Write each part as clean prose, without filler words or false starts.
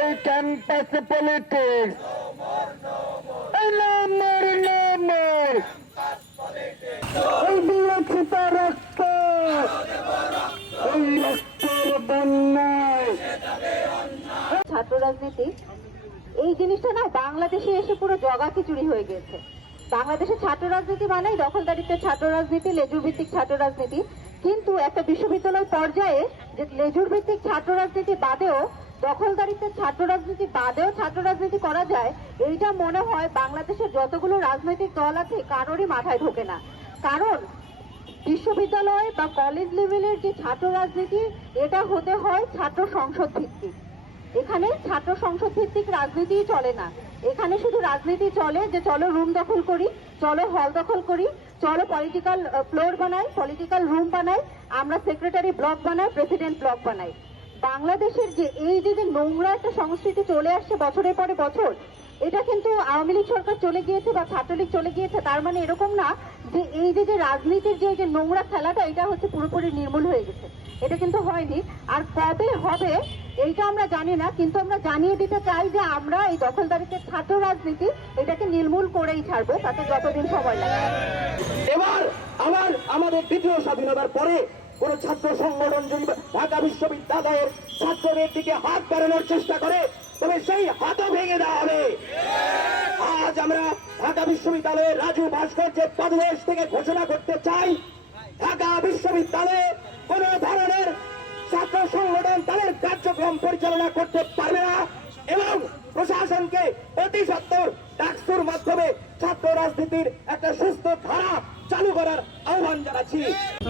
এই campus politics, এই বিরক্ষিত রক্ত, এই রক্তের বন্যায় ছাত্র রাজনীতি এই জিনিসটা না বাংলাদেশে এসে পুরো জগা খিচুড়ি হয়ে গেছে। বাংলাদেশে ছাত্র রাজনীতি মানেই দখলদারিত্বের ছাত্র রাজনীতি, লেজুর ভিত্তিক ছাত্র রাজনীতি। কিন্তু একটা বিশ্ববিদ্যালয় পর্যায়ে যে লেজুর ভিত্তিক ছাত্র রাজনীতি বাদেও, দখলদারিত্বের ছাত্র রাজনীতি বাদেও ছাত্র রাজনীতি করা যায়, এইটা মনে হয় বাংলাদেশের যতগুলো রাজনৈতিক দল আছে কারোরই মাথায় ঢোকে না। কারণ বিশ্ববিদ্যালয় বা কলেজ লেভেলের যে ছাত্র রাজনীতি, এটা হতে হয় ছাত্র সংসদ ভিত্তিক। এখানে ছাত্র সংসদ ভিত্তিক রাজনীতি চলে না। এখানে শুধু রাজনীতি চলে যে চলো রুম দখল করি, চলো হল দখল করি, চলো পলিটিক্যাল ফ্লোর বানাই, পলিটিক্যাল রুম বানাই, আমরা সেক্রেটারি ব্লক বানাই, প্রেসিডেন্ট ব্লক বানাই। বাংলাদেশের যে এই যে নোংরা একটা সংস্কৃতি চলে আসছে বছরের পরে বছর, এটা কিন্তু আওয়ামী লীগ সরকার চলে গিয়েছে বা ছাত্রলীগ চলে গিয়েছে তার মানে এরকম না যে এই যে রাজনীতির যে নোংরা খেলাটা এটা হচ্ছে পুরোপুরি নির্মূল হয়ে গেছে। এটা কিন্তু হয়নি। আর কবে হবে এইটা আমরা জানি না, কিন্তু আমরা জানিয়ে দিতে চাই যে আমরা এই দখলদারিত্বের ছাত্র রাজনীতি এটাকে নির্মূল করেই ছাড়বো, তাতে যতদিন সময় লাগে। এবার আবার আমাদের দ্বিতীয় স্বাধীনতার পরে কোন ছাত্র সংগঠন যদি ঢাকা বিশ্ববিদ্যালয়ের ছাত্রদের দিকে হাত বাড়ানোর চেষ্টা করে তবে সেই হাতও ভেঙে দেওয়া হবে। আজ আমরা ঢাকা বিশ্ববিদ্যালয়ের রাজু ভাস্কর্যের পদবেশ থেকে ঘোষণা করতে চাই, ঢাকা বিশ্ববিদ্যালয়ে কোন ধরনের ছাত্র সংগঠন তাদের কার্যক্রম পরিচালনা করতে পারবে না এবং প্রশাসনকে অতি সত্বর ডাকসুর মাধ্যমে ছাত্র রাজনীতির একটা সুস্থ ধারা চালু করার আহ্বান জানাচ্ছি।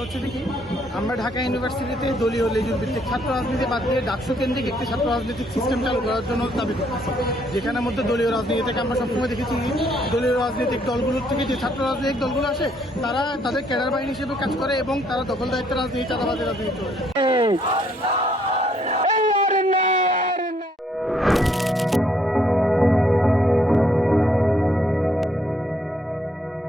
হচ্ছে দেখি আমরা ঢাকা ইউনিভার্সিটিতে দলীয় লেজুর ভিত্তিক ছাত্র রাজনীতি বাদ দিয়ে ডাকসু কেন্দ্রিক একটি ছাত্র রাজনীতিক সিস্টেম চালু করার জন্য দাবি করতেছি। যেখানের মধ্যে দলীয় রাজনীতি থেকে আমরা সবসময় দেখেছি দলীয় রাজনৈতিক দলগুলোর থেকে যে ছাত্র রাজনৈতিক দলগুলো আসে তারা তাদের ক্যাডার বাহিনী হিসেবে কাজ করে এবং তারা দখলদারিত্বের রাজনীতি, চাঁদাবাজি রাজনীতি করে।